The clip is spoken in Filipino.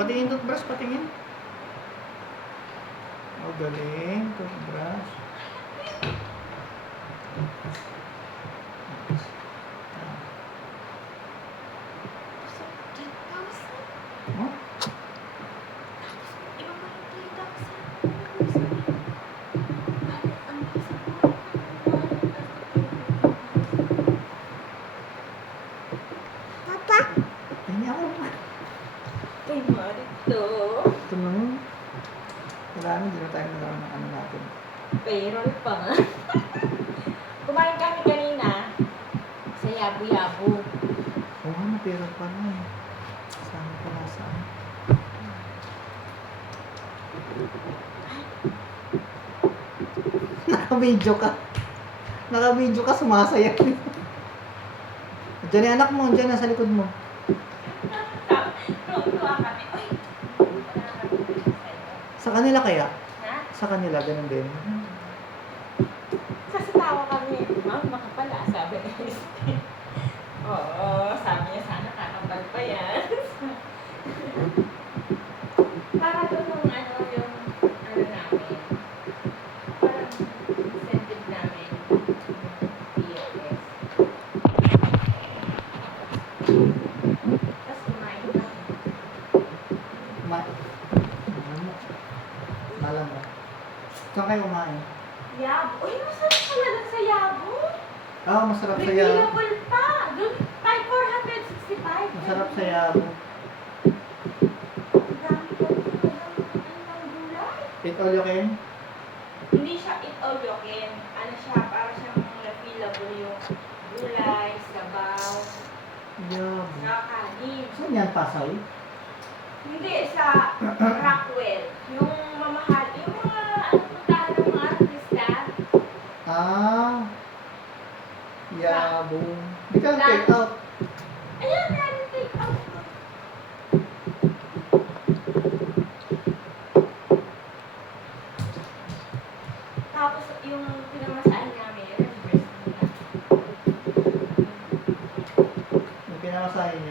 Patingin toothbrush, patingin. Oh, galing. Toothbrush. Oh? Papa? Hindi ako. Kay Marito. Ito naman. Wala na, hindi na tayo nalaman ng ano natin. Payroll pa nga. Kumain kami kanina sa Yabu-Yabu. Oo nga, napira pa na eh. Saan pala saan? Naka-video ka. Naka-video ka, sumasaya. Diyan yung anak mo, diyan nasa likod mo. Tuwa kami. Uy! Sa kanila kaya? Ha? Sa kanila, ganun din. Sasatawa kami. Ma'am, makapala, sabi ni Christy. Oo, sabi niya sana kakapal pa yan. Para doon yung yung namin. Parang incentive namin. POS. Tapos kumain kami. Malam ba? Saan kayo kumain? Yabo. Uy, masarap pala doon sa Yabo. Oo, masarap sa Yabo. Refillable pa. Doon, tayo 465. Masarap sa Yabo. Ang dami ko ng gulay. Eat all you can? Hindi siya eat all you can. Ano siya, para siyang refillable yung gulay, sabaw, Yabo. saka kanin. Saan yan, Pasay? Hindi, sa Rockwell. Yung mamahal, yung mga puntahan ng mga artista. Ah. Yabo. Di ka take out. Ayan, meron take out. Tapos yung pinamasahin namin, reverse nila. Yung pinamasahe niya.